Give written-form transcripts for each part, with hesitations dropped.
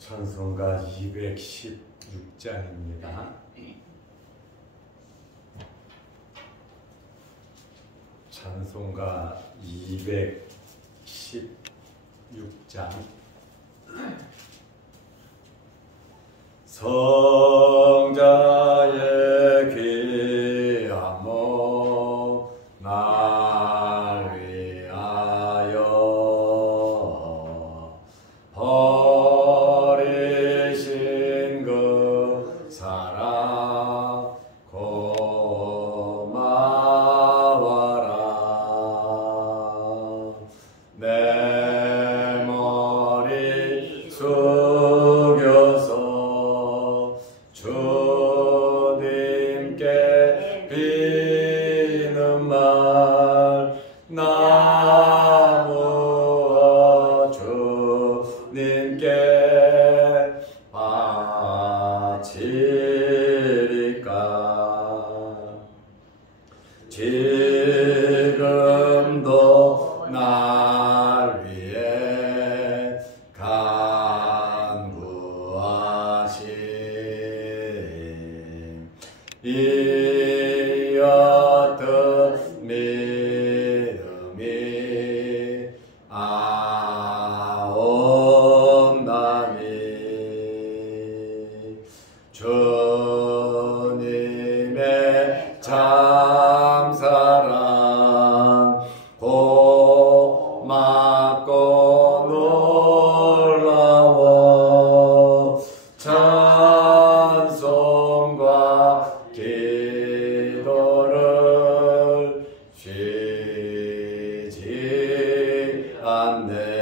찬송가 216장입니다. 찬송가 216장. 성자의 귀하모 날 위하여 버리신 그 사랑 고마워라. 내 머리 숙여서 주님께 비는 말 나무어 주님께 바치리까. 지금도 날 위해 간구하신 이 어떤 믿음이 아옵나니. 주님의 참사랑 고맙고 놀라워 찬송과 기도를 쉬지 않네.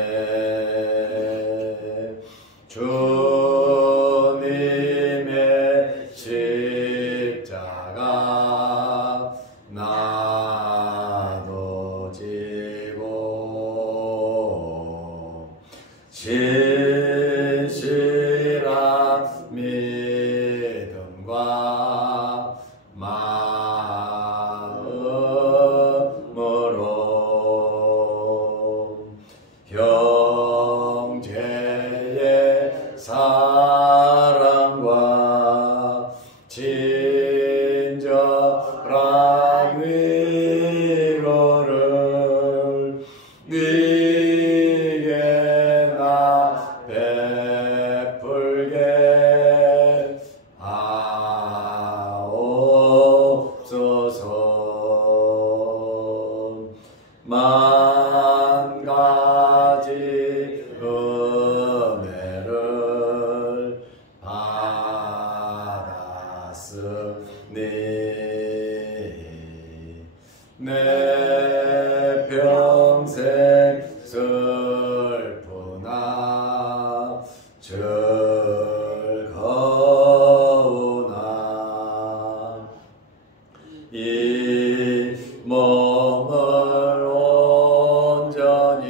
주님의 십자가 나도 지고 신실한 믿음과 마음으로 형제의 사랑과 친절한 위로를 네게 나 베풀게 하옵소서. 만 가지 은혜를 받았으니 내 평생 슬프나 즐거우나 이 몸을 온전히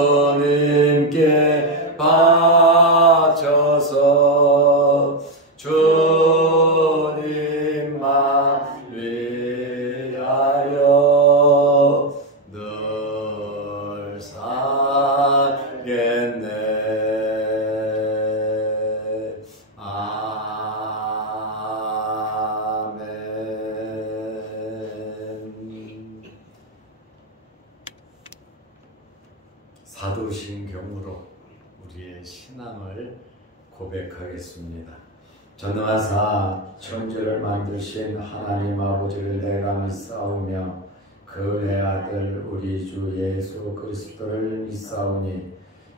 주님께 바쳐서 주님만 위하여 늘 살겠네. 아멘. 사도신경으로 우리의 신앙을 고백하겠습니다. 전능하사 천지를 만드신 하나님 아버지를 내가 믿사오며 그 외아들 우리 주 예수 그리스도를 믿사오니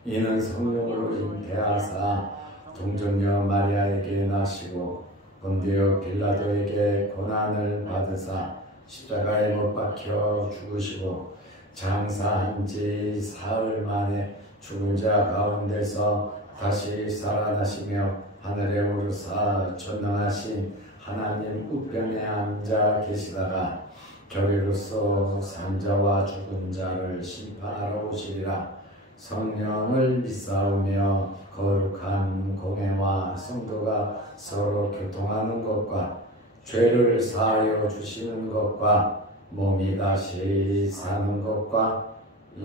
이는 성령으로 잉태하사 동정녀 마리아에게 나시고 본디오 빌라도에게 고난을 받으사 십자가에 못 박혀 죽으시고 장사한 지 사흘 만에 죽은 자 가운데서 다시 살아나시며 하늘에 오르사 전능하신 하나님 우편에 앉아 계시다가 결의로서 산자와 죽은 자를 심판하러 오시리라. 성령을 믿사오며 거룩한 공회와 성도가 서로 교통하는 것과 죄를 사하여 주시는 것과 몸이 다시 사는 것과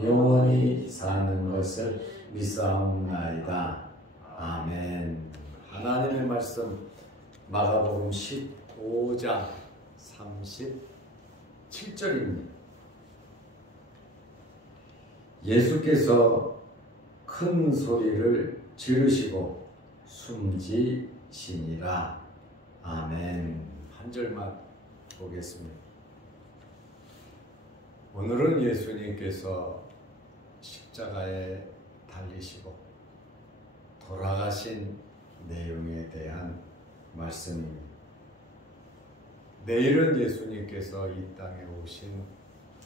영원히 사는 것을 믿사옵나이다. 아멘. 하나님의 말씀 마가복음 15장 37절입니다. 예수께서 큰 소리를 지르시고 숨지시니라. 아멘. 한 절만 보겠습니다. 오늘은 예수님께서 십자가에 달리시고 돌아가신 내용에 대한 말씀입니다. 내일은 예수님께서 이 땅에 오신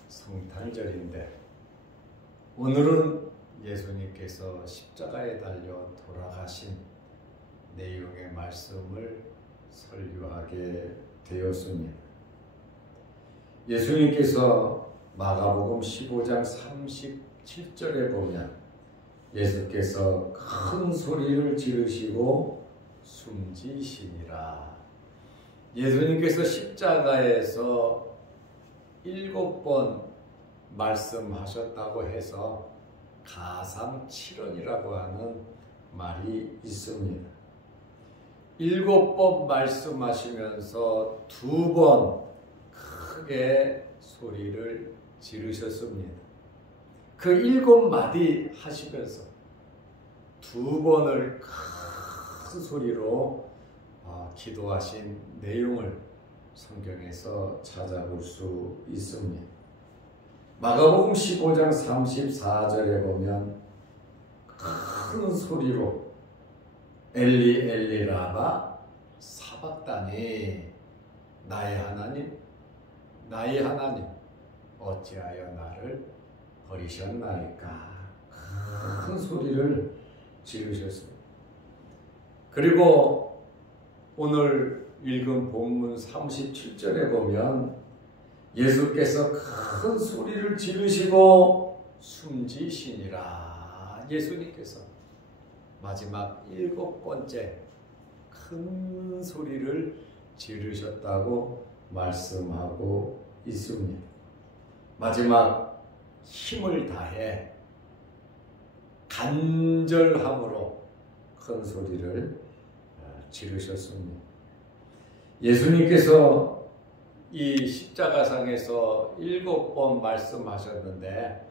성탄절인데 오늘은 예수님께서 십자가에 달려 돌아가신 내용의 말씀을 설교하게 되었습니다. 예수님께서 마가복음 15장 37절에 보면 예수께서 큰 소리를 지르시고 숨지시니라. 예수님께서 십자가에서 7번 말씀하셨다고 해서 가상 7원이라고 하는 말이 있습니다. 7번 말씀하시면서 2번 크게 소리를 지르셨습니다. 그 7마디 하시면서 2번을 큰 소리로 기도하신 내용을 성경에서 찾아볼 수 있습니다. 마가복음 15장 34절에 보면 큰 소리로 엘리 엘리 라마 사박다니, 나의 하나님 나의 하나님 어찌하여 나를 버리셨나이까. 큰 소리를 지르셨습니다. 그리고 오늘 읽은 본문 37절에 보면 예수께서 큰 소리를 지르시고 숨지시니라. 예수님께서 마지막 7번째 큰 소리를 지르셨다고 말씀하고 있습니다. 마지막 힘을 다해 간절함으로 큰 소리를 지르셨습니다. 예수님께서 이 십자가상에서 7번 말씀하셨는데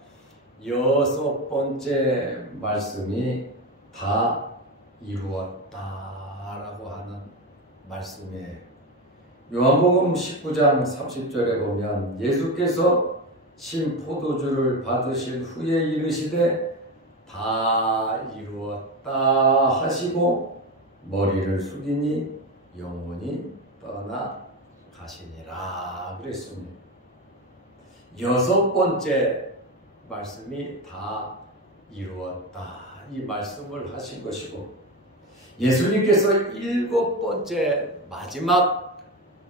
6번째 말씀이 다 이루었다라고 하는 말씀이에요. 요한복음 19장 30절에 보면 예수께서 신 포도주를 받으실 후에 이르시되 다 이루었다 하시고 머리를 숙이니 영혼이 떠나 가시니라 그랬습니다. 6번째 말씀이 다 이루었다 이 말씀을 하신 것이고, 예수님께서 7번째 마지막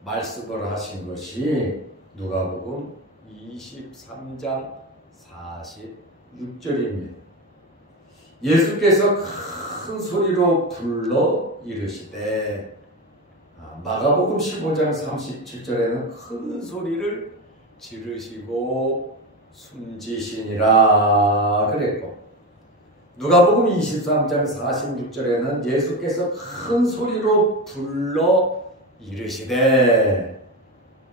말씀을 하신 것이 누가복음 23장 46절입니다. 예수께서 큰 소리로 불러 이르시되, 마가복음 15장 37절에는 큰 소리를 지르시고 숨지시니라 그랬고, 누가복음 23장 46절에는 예수께서 큰 소리로 불러 이르시되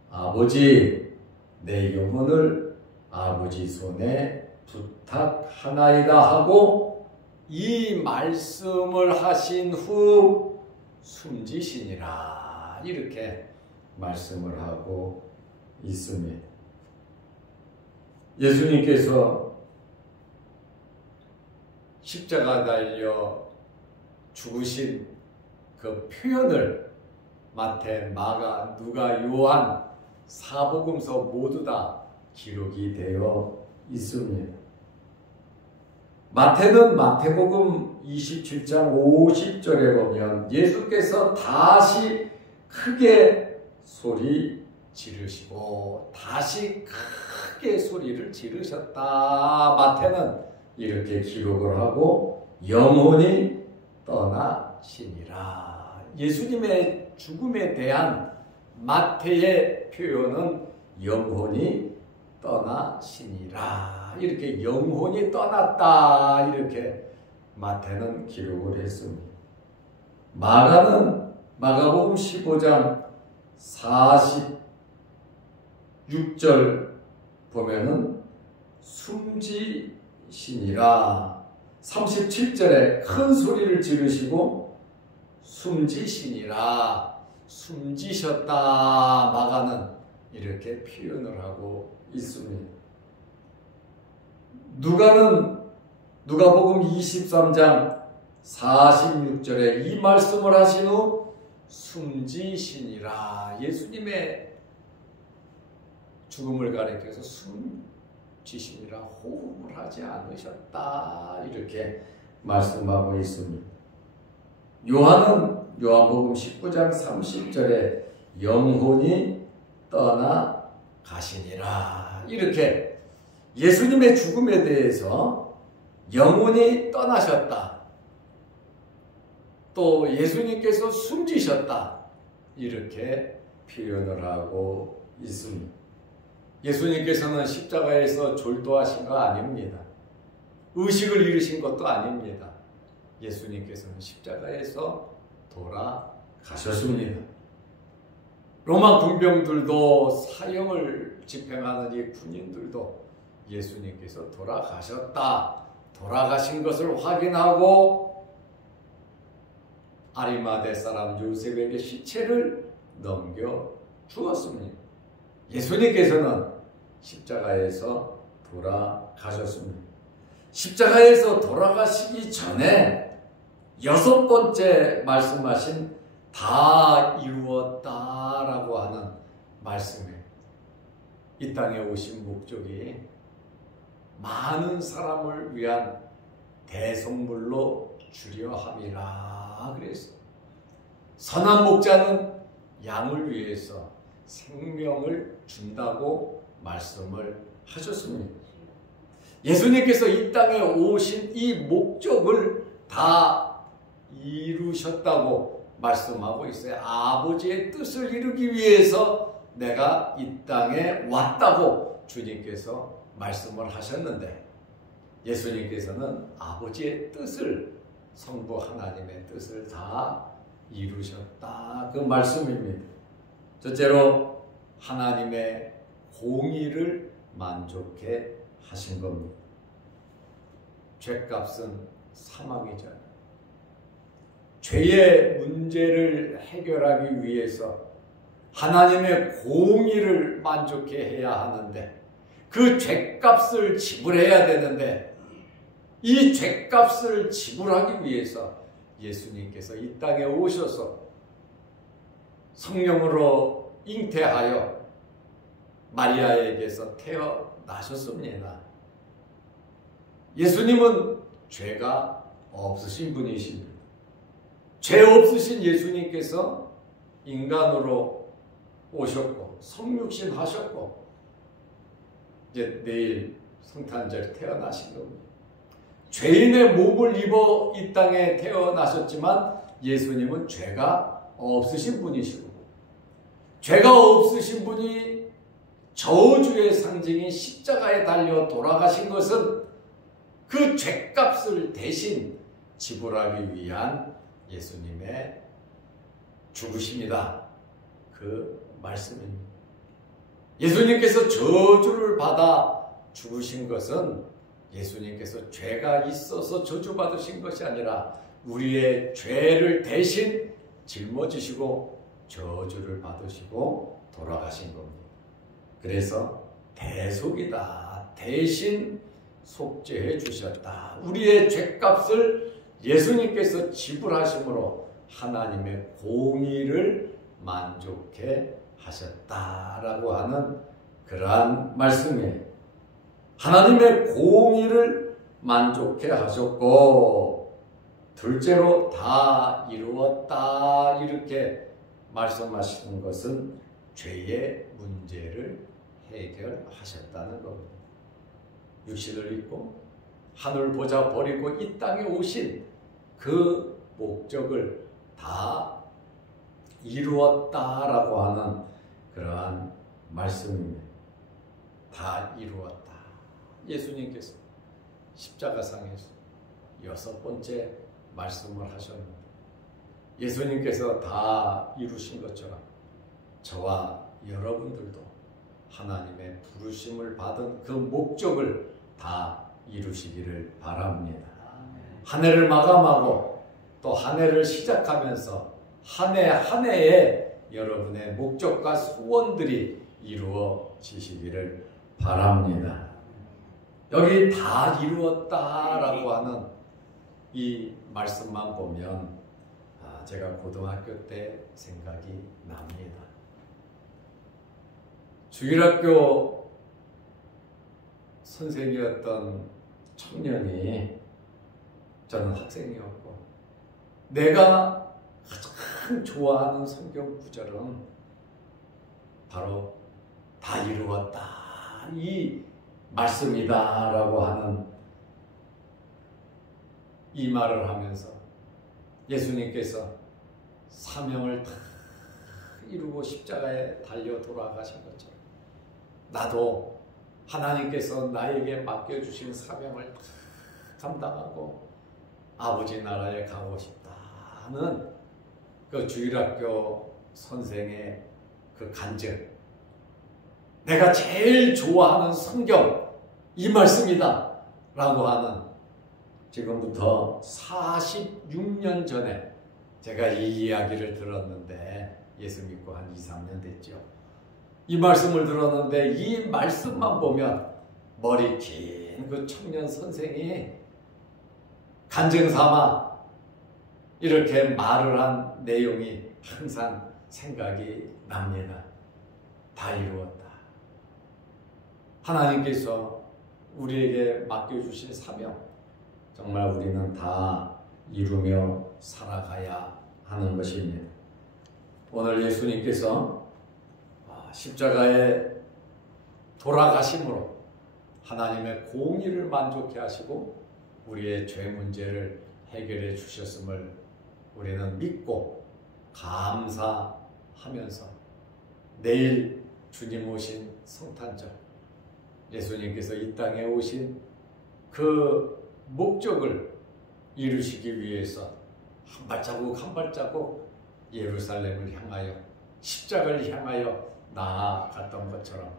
아버지 내 영혼을 아버지 손에 부탁하나이다 하고 이 말씀을 하신 후 숨지시니라 이렇게 말씀을 하고 있습니다. 예수님께서 십자가 달려 죽으신 그 표현을 마태, 마가, 누가, 요한, 사복음서 모두 다 기록이 되어 있습니다. 마태는 마태복음 27장 50절에 보면 예수께서 다시 크게 소리 지르시고 다시 크게 소리를 지르셨다. 마태는 이렇게 기록을 하고 영혼이 떠나시니라. 예수님의 죽음에 대한 마태의 표현은 영혼이 떠나시니라. 이렇게 영혼이 떠났다 이렇게 마태는 기록을 했습니다. 마가는 마가복음 15장 46절 보면은 숨지시니라. 37절에 큰 소리를 지르시고 숨지시니라. 숨지셨다. 마가는 이렇게 표현을 하고 있습니다. 누가복음 23장 46절에 이 말씀을 하신 후 숨지시니라. 예수님의 죽음을 가리켜서 숨지시니라. 호흡을 하지 않으셨다. 이렇게 말씀하고 있습니다. 요한은 요한복음 19장 30절에 영혼이 떠나 가시니라. 이렇게 예수님의 죽음에 대해서 영혼이 떠나셨다. 또 예수님께서 숨지셨다. 이렇게 표현을 하고 있습니다. 예수님께서는 십자가에서 졸도하신 거 아닙니다. 의식을 잃으신 것도 아닙니다. 예수님께서는 십자가에서 돌아가셨습니다. 로마 군병들도 사형을 집행하는 이 군인들도 예수님께서 돌아가셨다. 돌아가신 것을 확인하고 아리마대 사람 요셉에게 시체를 넘겨주었습니다. 예수님께서는 십자가에서 돌아가셨습니다. 십자가에서 돌아가시기 전에 6번째 말씀하신 다 이루었다라고 하는 말씀에 이 땅에 오신 목적이 많은 사람을 위한 대속물로 주려 함이라 그랬어. 선한 목자는 양을 위해서 생명을 준다고 말씀을 하셨습니다. 예수님께서 이 땅에 오신 이 목적을 다 이루셨다고 말씀하고 있어요. 아버지의 뜻을 이루기 위해서 내가 이 땅에 왔다고 주님께서 말씀을 하셨는데 예수님께서는 아버지의 뜻을, 성부 하나님의 뜻을 다 이루셨다. 그 말씀입니다. 첫째로 하나님의 공의를 만족해 하신 겁니다. 죄값은 사망이잖아요. 죄의 문제를 해결하기 위해서 하나님의 공의를 만족해 해야 하는데 그 죄값을 지불해야 되는데 이 죄값을 지불하기 위해서 예수님께서 이 땅에 오셔서 성령으로 잉태하여 마리아에게서 태어나셨습니다. 예수님은 죄가 없으신 분이십니다. 죄 없으신 예수님께서 인간으로 오셨고 성육신 하셨고 이제 내일 성탄절 태어나신 겁니다. 죄인의 몸을 입어 이 땅에 태어나셨지만 예수님은 죄가 없으신 분이시고 죄가 없으신 분이 저주의 상징인 십자가에 달려 돌아가신 것은 그 죄값을 대신 지불하기 위한 예수님의 죽으심이다. 그 말씀입니다. 예수님께서 저주를 받아 죽으신 것은 예수님께서 죄가 있어서 저주받으신 것이 아니라 우리의 죄를 대신 짊어지시고 저주를 받으시고 돌아가신 겁니다. 그래서 대속이다. 대신 속죄해 주셨다. 우리의 죄값을 예수님께서 지불하심으로 하나님의 공의를 만족해 하셨다라고 하는 그러한 말씀이에요. 하나님의 공의를 만족해 하셨고 둘째로 다 이루었다 이렇게 말씀하시는 것은 죄의 문제를 해결하셨다는 겁니다. 육신을 입고 하늘 보자 버리고 이 땅에 오신 그 목적을 다 이루었다라고 하는 그러한 말씀입니다. 다 이루었다. 예수님께서 십자가상에서 6번째 말씀을 하셨는데 예수님께서 다 이루신 것처럼 저와 여러분들도 하나님의 부르심을 받은 그 목적을 다 이루시기를 바랍니다. 한 해를 마감하고 또 한 해를 시작하면서 한 해 한 해에 여러분의 목적과 소원들이 이루어지시기를 바랍니다. 여기 다 이루었다라고 하는 이 말씀만 보면 제가 고등학교 때 생각이 납니다. 주일학교 선생이었던 청년이, 저는 학생이었고, 내가 가장 좋아하는 성경 구절은 바로 다 이루었다 이 말씀이다 라고 하는 이 말을 하면서 예수님께서 사명을 다 이루고 십자가에 달려 돌아가신 것처럼 나도 하나님께서 나에게 맡겨주신 사명을 다 감당하고 아버지 나라에 가고 싶다는 그 주일학교 선생의 그 간증, 내가 제일 좋아하는 성경 이 말씀이다 라고 하는, 지금부터 46년 전에 제가 이 이야기를 들었는데, 예수 믿고 한 2, 3년 됐죠. 이 말씀을 들었는데 이 말씀만 보면 머리 긴 그 청년 선생이 간증 삼아 이렇게 말을 한 내용이 항상 생각이 납니다. 다 이루었다. 하나님께서 우리에게 맡겨주신 사명, 정말 우리는 다 이루며 살아가야 하는 것입니다. 오늘 예수님께서 십자가에 돌아가심으로 하나님의 공의를 만족해 하시고 우리의 죄 문제를 해결해 주셨음을 우리는 믿고 감사하면서 내일 주님 오신 성탄절, 예수님께서 이 땅에 오신 그 목적을 이루시기 위해서 한 발자국 한 발자국 예루살렘을 향하여, 십자가를 향하여 나아갔던 것처럼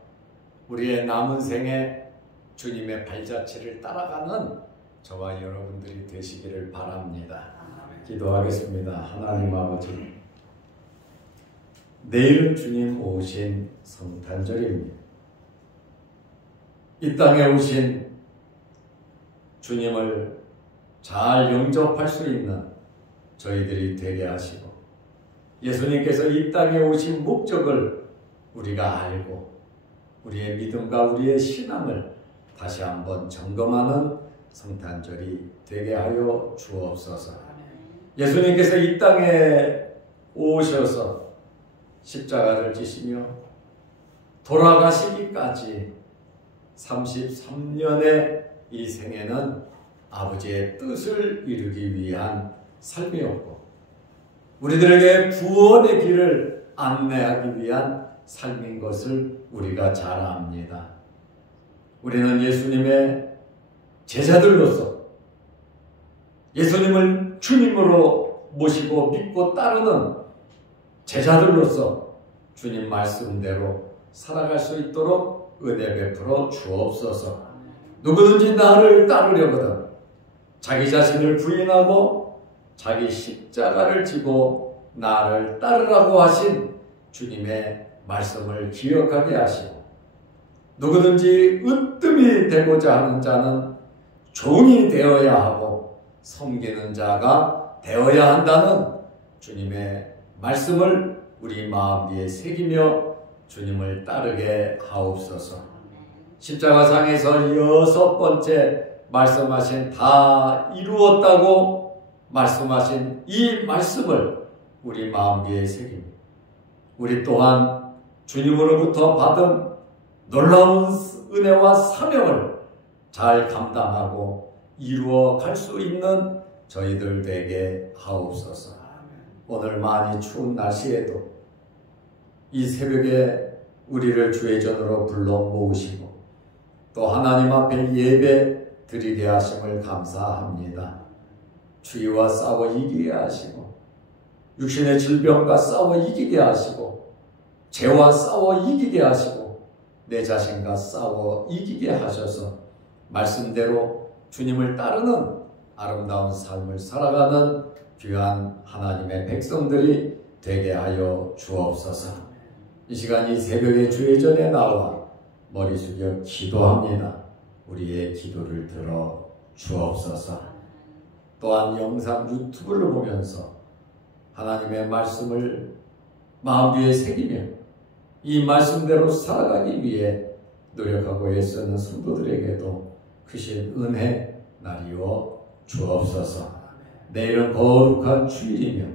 우리의 남은 생에 주님의 발자취를 따라가는 저와 여러분들이 되시기를 바랍니다. 기도하겠습니다. 하나님 아버지, 내일은 주님 오신 성탄절입니다. 이 땅에 오신 주님을 잘 영접할 수 있는 저희들이 되게 하시고, 예수님께서 이 땅에 오신 목적을 우리가 알고 우리의 믿음과 우리의 신앙을 다시 한번 점검하는 성탄절이 되게 하여 주옵소서. 예수님께서 이 땅에 오셔서 십자가를 지시며 돌아가시기까지 33년의 이 생애는 아버지의 뜻을 이루기 위한 삶이었고, 우리들에게 구원의 길을 안내하기 위한 삶인 것을 우리가 잘 압니다. 우리는 예수님의 제자들로서 예수님을 주님으로 모시고 믿고 따르는 제자들로서 주님 말씀대로 살아갈 수 있도록 은혜 베풀어 주옵소서. 누구든지 나를 따르려거든 자기 자신을 부인하고 자기 십자가를 지고 나를 따르라고 하신 주님의 말씀을 기억하게 하시고, 누구든지 으뜸이 되고자 하는 자는 종이 되어야 하고 섬기는 자가 되어야 한다는 주님의 말씀을 우리 마음 위에 새기며 주님을 따르게 하옵소서. 십자가상에서 6번째 말씀하신 다 이루었다고 말씀하신 이 말씀을 우리 마음 위에 새깁니다. 우리 또한 주님으로부터 받은 놀라운 은혜와 사명을 잘 감당하고 이루어 갈 수 있는 저희들 되게 하옵소서. 오늘 많이 추운 날씨에도 이 새벽에 우리를 주의 전으로 불러 모으시고 또 하나님 앞에 예배 드리게 하심을 감사합니다. 주의와 싸워 이기게 하시고 육신의 질병과 싸워 이기게 하시고 죄와 싸워 이기게 하시고 내 자신과 싸워 이기게 하셔서 말씀대로 주님을 따르는 아름다운 삶을 살아가는 귀한 하나님의 백성들이 되게 하여 주옵소서. 이 시간 이 새벽에 주의 전에 나와 머리 숙여 기도합니다. 우리의 기도를 들어 주옵소서. 또한 영상 유튜브를 보면서 하나님의 말씀을 마음 위에 새기며 이 말씀대로 살아가기 위해 노력하고 애쓰는 성도들에게도 크신 은혜 나리워 주옵소서. 내일은 거룩한 주일이며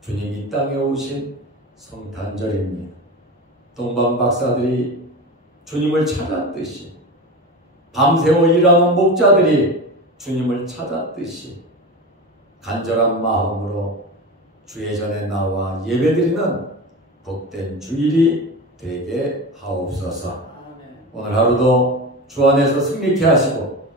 주님 이 땅에 오신 성탄절입니다. 동방 박사들이 주님을 찾았듯이 밤새워 일하는 목자들이 주님을 찾았듯이 간절한 마음으로 주의 전에 나와 예배드리는 복된 주일이 되게 하옵소서. 오늘 하루도 주 안에서 승리케 하시고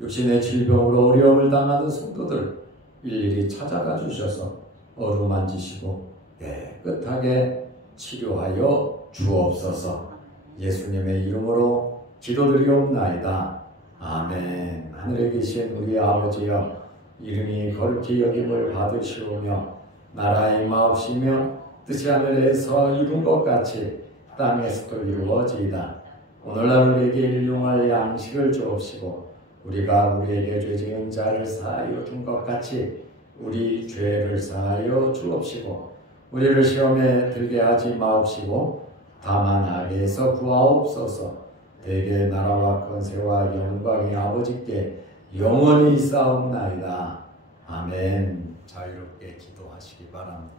육신의 질병으로 어려움을 당하는 성도들 일일이 찾아가 주셔서 어루만지시고 깨끗하게 치료하여 주옵소서. 예수님의 이름으로 기도드리옵나이다. 아멘. 하늘에 계신 우리 아버지여, 이름이 거룩히 여김을 받으시오며 나라의 마옵시며 뜻이 하늘에서 이룬 것 같이 땅에서도 이루어지이다. 오늘날 우리에게 일용할 양식을 주옵시고 우리가 우리에게 죄 지은 자를 사하여 준 것 같이 우리 죄를 사하여 주옵시고 우리를 시험에 들게 하지 마옵시고 다만 악에서 구하옵소서. 대개 나라와 권세와 영광이 아버지께 영원히 있사옵나이다. 아멘. 자유롭게 기도하시기 바랍니다.